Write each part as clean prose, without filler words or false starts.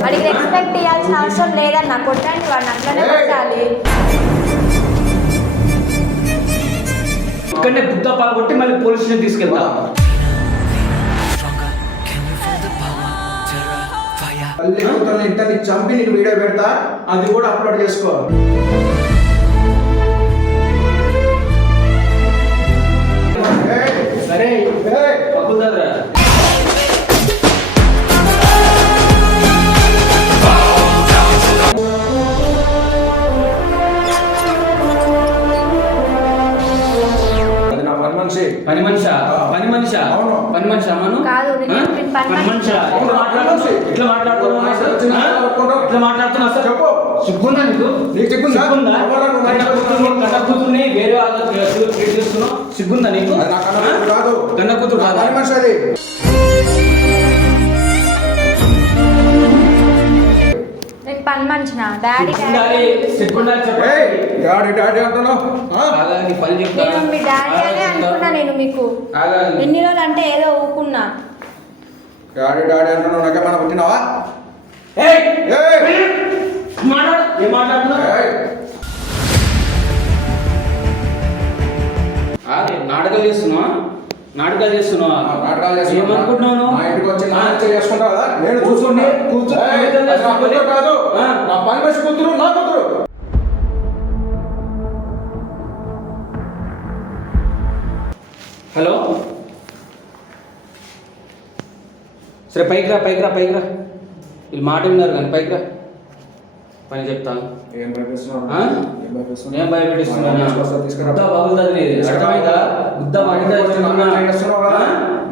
వాడికి రెస్పెక్ట్ ఇవ్వాల్సిన అవసరం లేదన్న, కొట్టండి వాడిని, అట్లనే కొట్టాలి. ఇక్కడనే బుద్ధ పాల్గొట్టి మళ్ళీ పోలీస్ స్టేషన్ తీసుకెళ్తా. ఇంత చంపి నీకు వీడియో పెడతా, అది కూడా అప్లోడ్ చేసుకో. సరే పక్కుదారా పని మనిషా మను కాదు, ఇట్లా మాట్లాడుతున్నా సార్. సిగ్గుందా నీకు? కూతుర్ని వేరే వాళ్ళ చేస్తున్నావు, సిగ్గుందా నీకు? కన్న కూతురు నేను పని మనిషిన డాడీ నేను మీ డాడీ అని అనుకున్నా. నేను మీకు ఎన్ని రోజులు అంటే ఏదో ఊకున్నా. డాడీ అంటున్నావు, నాకేమన్నా పుట్టినావా? నాటకాలు చేస్తున్నావా? ఏమనుకుంటున్నాను? నేను కూర్చోండి కాదు, నా పని మనిషి కూతురు, నా కూతురు. హలో, సరే పైకి రా. వీళ్ళు మాట విన్నారు కానీ పైకి రా, పని చెప్తాను. ఏం భయపెట్టిస్తున్నా?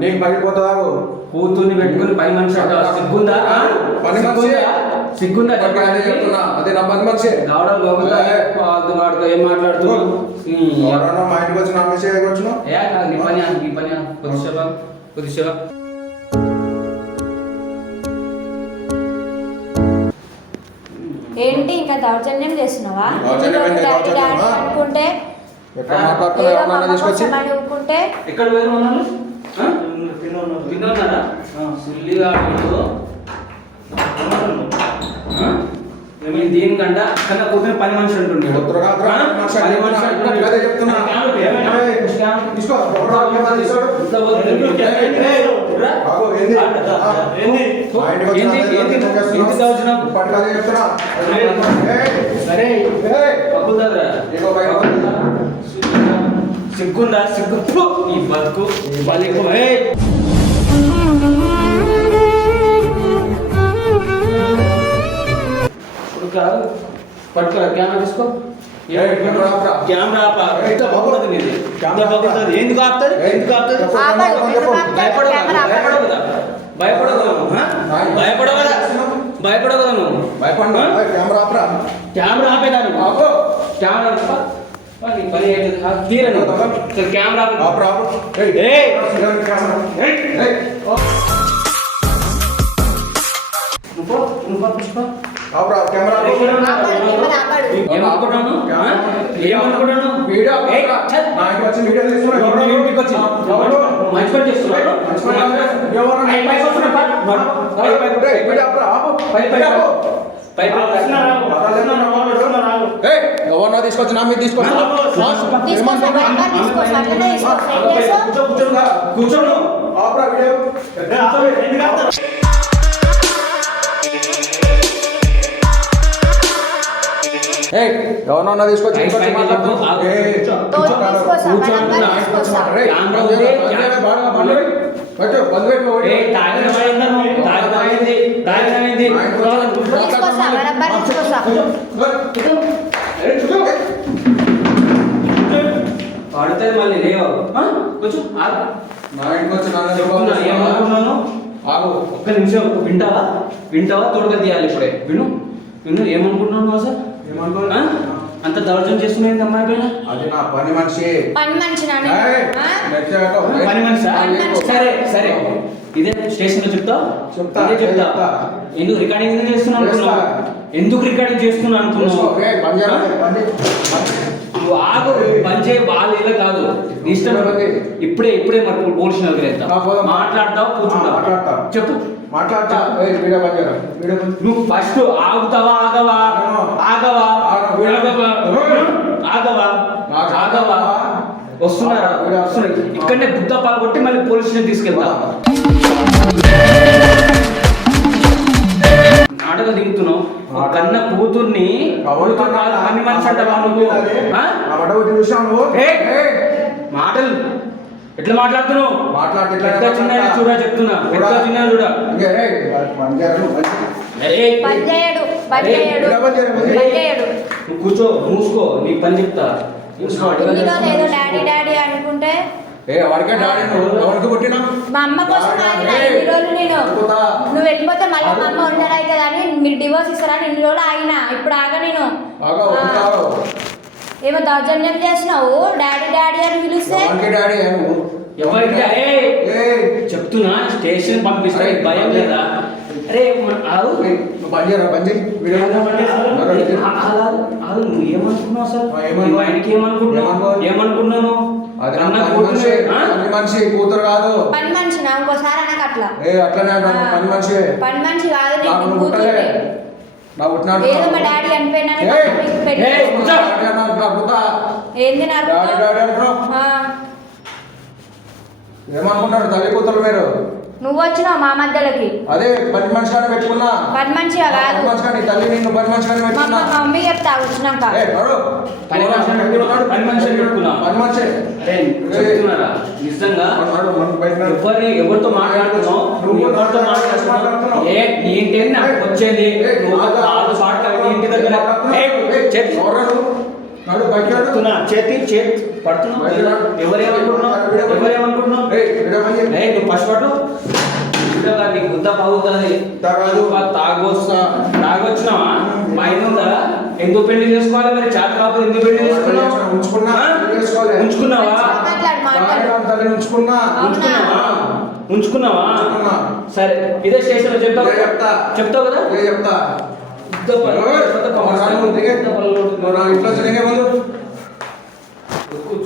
నీకు పడిపోతుందా? కూతుర్ని పెట్టుకుని పని మనిషి సిగ్గుందా? సిగ్గుందా? అదే నా పని మనిషి. ఏం మాట్లాడుతున్నావు? మా ఇంటికి వచ్చి నా మెసేజ్ వచ్చినావు. నీ పని కొద్దిసేవా ఏంటి ఇంకా దౌర్జన్యం చేస్తున్నావా? అనుకుంటే ఊరుకుంటే ఎక్కడ పోయారు మనాలు? తిన్నారా? సుల్లిగా దీనికంట కన్నా కూతురు పని మనిషి అంటుండే. సిగ్గుందా? సిగ్గు ఈ బతుకు పట్టుకోరా, కెమెరా తీసుకో. ఎందుకు ఆపుతుంది? భయపడవు నువ్వు. కెమెరా ఆపేదాను. పని తీరను. కెమెరా ఏమనుకుంటాను? మంచి పని చేస్తున్నాడు. ఎవరన్నా తీసుకొచ్చి నా మీద కూర్చోను. ఎవరన్నా తీసుకొచ్చి పడుతుంది మళ్ళీ లేవు. కొంచెం నా ఇంటికి వచ్చి ఏమనుకున్నాను? ఒక్క నిమిషం వింటావా? తోడుగా తీయాలి ఇప్పుడే. విను ఏమనుకుంటున్నాను సార్? అంత దౌర్జన్యం చేస్తున్నాయి అమ్మాయి పైన. అది నా పని మనిషి. పని మనిషి సరే ఇదే స్టేషన్ లో చెప్తా. ఎందుకు రికార్డింగ్ చేస్తున్నా అనుకున్నావు? నువ్వు ఆగు పంచే వాళ్ళు ఇలా కాదు నీ ఇష్టం. ఇప్పుడే మరి పోలీసు నగర్ వెళ్తావు, మాట్లాడతావు, కూర్చుంటావు, మాట్లాడతా. చెప్పు. మాట్లాడతా. వీడియో బంద్ చేయరా? వీడియో బంద్. నువ్వు ఫస్ట్ ఆగుతావా ఆగవా ఆగవా ఆగవా ఆగవా వస్తున్నారా? వస్తున్నాయి. ఇక్కడనే గుద్ద పాల్గొట్టి మళ్ళీ పోలీస్ స్టేషన్ తీసుకెళ్తా. నాటక దిగుతున్నావు. కన్న కూతుర్ని పని మనిషి అంటావా నువ్వు? మాటలు ఎట్లా మాట్లాడుతున్నావు? పెద్ద చిన్న చూడ చెప్తున్నా, పెద్ద చిన్న చూడ. నువ్వు కూర్చో, మూసుకో, నీ పని చెప్తా. ఏదో డాడీ డాడీ అనుకుంటే మా అమ్మ కోసం ఇన్ని రోజులు నేను నువ్వు వెళ్ళిపోతే మళ్ళీ మా అమ్మ ఉండడానికి కదా అని మీరు డివోర్స్ ఇస్తారని ఇన్ని రోజులు ఆగినా. ఇప్పుడు ఆగా నేను ఏమో దౌర్జన్యం చేసినావు. డాడీ డాడీ అని పిలిస్తే చెప్తున్నా, స్టేషన్ పంపిస్తా. భయం లేదా? అరే ఏమనుకున్నావు సార్? ఆయనకి ఏమనుకున్నాను? మనిషి కూతురు కాదు, పని మనిషి. నా ఇంకోసారి అనక అట్లా. పని మనిషి, పని మనిషి కాదు. ఏదో మా డాడీ అనిపోయినా ఏంది ఏమనుకుంటారు తల్లి కూతురు మీరు? నువ్వు వచ్చినావు మా మధ్యలోకి. అదే పని మనిషిగానే పెట్టుకున్నా. పని మనిషిగా కాదు, తల్లి నిన్ను పని మనిషిగానే పెట్టుకున్నా. మా మమ్మీ చెప్తా వచ్చినాక. నిజంగా ఎవరితో మాట్లాడుతున్నావు? వచ్చేది ఇంటి దగ్గర చేతి పడుతున్నావు. ఎవరేమనుకుంటున్నావు? నువ్వు ఫస్ట్ పట్టు. నీకు గుద్ద బాగుతుంది. తాగొచ్చినావా? మా ఇందా ఎందుకు పెళ్లి చేసుకోవాలి? మరి చాట్ కాకపోతే ఎందుకు పెళ్లి చేసుకున్నావా? ఉంచుకున్నావా? సరే, ఇదే స్టేషన్ చెప్తావు కదా?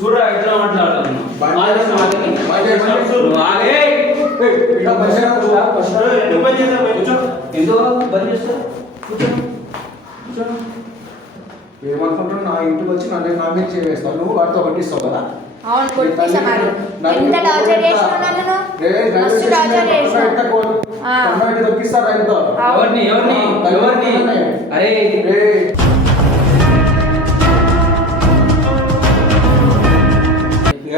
చూడరా ఎట్లా మాట్లాడుతున్నావు? ఏమనుకుంటున్నావు? నా ఇంటికి వచ్చి నా మీద చేస్తావు. నువ్వు వాటితో పట్టిస్తావు కదా? అవును, కొట్టేసా. మరి ఎంత టార్చర్ చేసినావు నన్ను? మస్తు టార్చర్ చేసినావు. ఎవరిని? అరే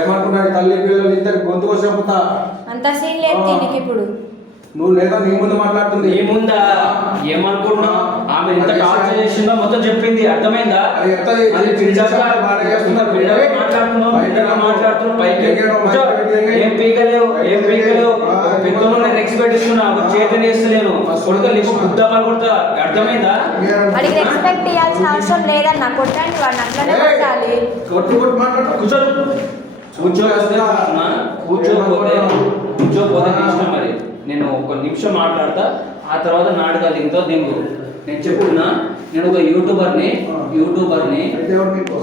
ఏమనుకున్నాడు? తల్లి పిల్లలు ఇద్దరు గొంతు కోసపోతా. అంత సీన్ లేదు దీనికి ఇప్పుడు. నువ్వు లేదా నీ ముందు మాట్లాడుతుంది. నీ ముందా? ఏమనుకుంటున్నావు? ఆమె ఎంత టార్చర్ చేసిందో మొత్తం చెప్పింది. అర్థమైందా? ఏం పీకలేవు. ఎక్స్పెక్ట్ ఇస్తున్నా, చేతిని ఇస్తలేను. కొడుకు కొడతా. అర్థమైందా? వాడికి రెస్పెక్ట్ ఇవ్వాల్సిన అవసరం లేదన్న. కొట్టండి వాడిని, అట్లనే కొట్టాలి. కూర్చోపోతే ఇష్టం. మరి నేను ఒక నిమిషం మాట్లాడతా, ఆ తర్వాత నాటకాలు దిగుతా. దింగు. నేను చెప్తున్నా, నేను ఒక యూట్యూబర్ని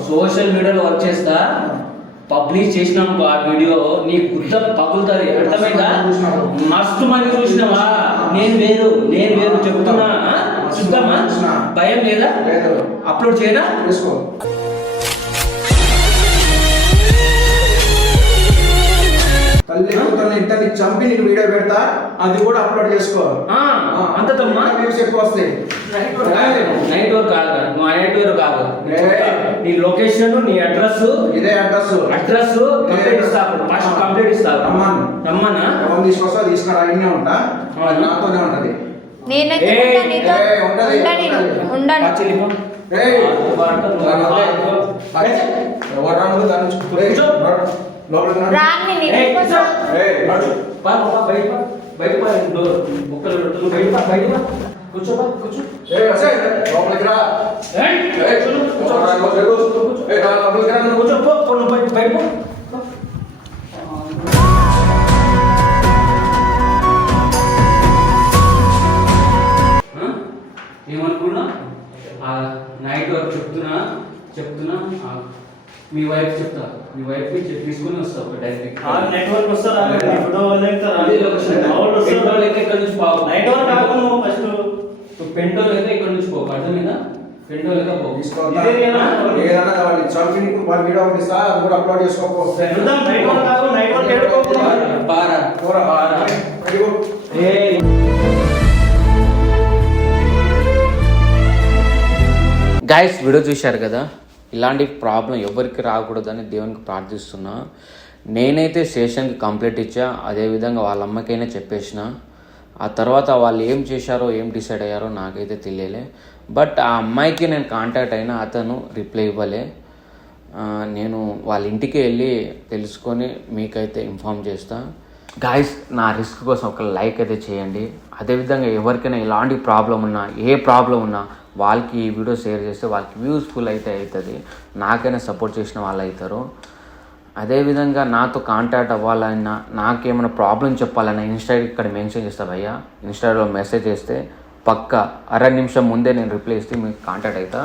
సోషల్ మీడియాలో వర్క్ చేస్తా. పబ్లిష్ చేసినాను ఆ వీడియో, నీ గుద్ద పగులుతుంది. అర్థమైందా? మస్తు మంది చూసినావా? నేను వేరు చెప్తున్నా. చూద్దామా? భయం లేదా? అప్లోడ్ చేయడా? తల్లి కూతుర్ని ఇద్దరిని చంపి నీకు వీడియో పెడతా, అది కూడా అప్లోడ్ చేసుకో. అంత వ్యూస్ ఎక్కువ వస్తాయి. నైట్ వర్క్ కాదు. నీ లొకేషన్, నీ అడ్రస్, ఇదే అడ్రస్ కంప్లీట్ ఇస్తా. రమ్మన్నా ఎవరు తీసుకొస్తా తీసుకురా. ఇన్నే ఉంటా, నాతోనే ఉంటది. ఏమనుకున్నా? నైట్ వర్క్ చెప్తున్నా మీ వైఫ్ చెప్తా, మీ వైఫ్ తీసుకుని వస్తా ఒక డైరెక్ట్ నెట్వర్క్ వస్తారా ఇప్పుడు వాళ్ళు అదే లొకేషన్ పెంటోల్ అయితే ఇక్కడ నుంచి పోవు నైట్ వరకు కాకుండా ఫస్ట్ పెంటోల్ అయితే ఇక్కడ నుంచి పోవు అర్థమైందా పెంటోల్ అయితే పోవు తీసుకోవద్దా? ఏదైనా కావాలి చంపి నీకు వాళ్ళ వీడియో ఒకటి ఇస్తా అది కూడా అప్లోడ్ చేసుకోపో చూద్దాం నైట్ వరకు కాదు నైట్ వరకు ఎడుకోకుండా పారా పోరా. పారా అడిగో. గైస్ వీడియో చూశారు కదా, ఇలాంటి ప్రాబ్లం ఎవరికి రాకూడదని దేవునికి ప్రార్థిస్తున్నా. నేనైతే స్టేషన్కి కంప్లైంట్ ఇచ్చా, అదేవిధంగా వాళ్ళ అమ్మకైనా చెప్పేసిన. ఆ తర్వాత వాళ్ళు ఏం చేశారో ఏం డిసైడ్ అయ్యారో నాకైతే తెలియలే. బట్ ఆ అమ్మాయికి నేను కాంటాక్ట్ అయినా అతను రిప్లై ఇవ్వలే. నేను వాళ్ళ ఇంటికి వెళ్ళి తెలుసుకొని మీకైతే ఇన్ఫామ్ చేస్తా. గాయస్ నా రిస్క్ కోసం ఒక లైక్ అయితే చేయండి. అదేవిధంగా ఎవరికైనా ఇలాంటి ప్రాబ్లం ఉన్నా ఏ ప్రాబ్లం ఉన్నా వాళ్ళకి ఈ వీడియో షేర్ చేస్తే వాళ్ళకి యూస్ఫుల్ అయితే అవుతుంది, నాకైనా సపోర్ట్ చేసిన వాళ్ళు అవుతారు. అదేవిధంగా నాతో కాంటాక్ట్ అవ్వాలన్నా నాకేమైనా ప్రాబ్లం చెప్పాలన్నా ఇన్స్టా ఇక్కడ మెన్షన్ చేస్తా భయ్యా. ఇన్స్టాలో మెసేజ్ చేస్తే పక్కా 2 నిమిషం ముందే నేను రిప్లై ఇస్తే మీకు కాంటాక్ట్ అవుతా.